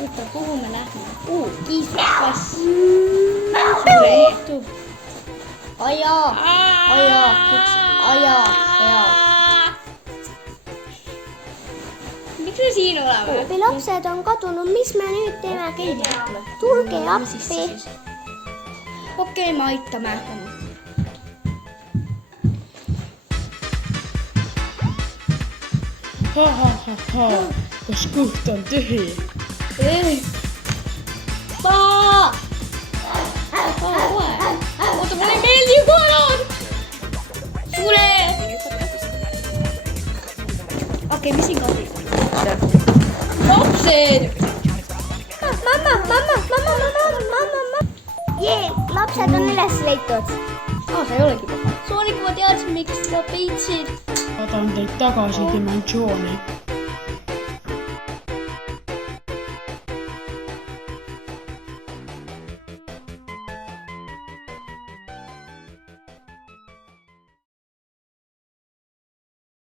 Uutta, kuhu me lähdemme? Kispas. Reettu. Ajaa. Miksi me siinä olemme? Oppi lapset on katunut, missä mä nyt teemme kehitystä? Tulkee appi. Okei, Maitta, mä. Kas kohtaan tyhjä. Ei. Paa! Mutta mulla ei meillä koron! Sule! Okei, missä kotiin? Lapset! Mamma. Jee, lapset on yleensä leittoot. Se jollekin paha. Sonic, what else makes the beaches? Otan teitä takaisin tämän Johnny.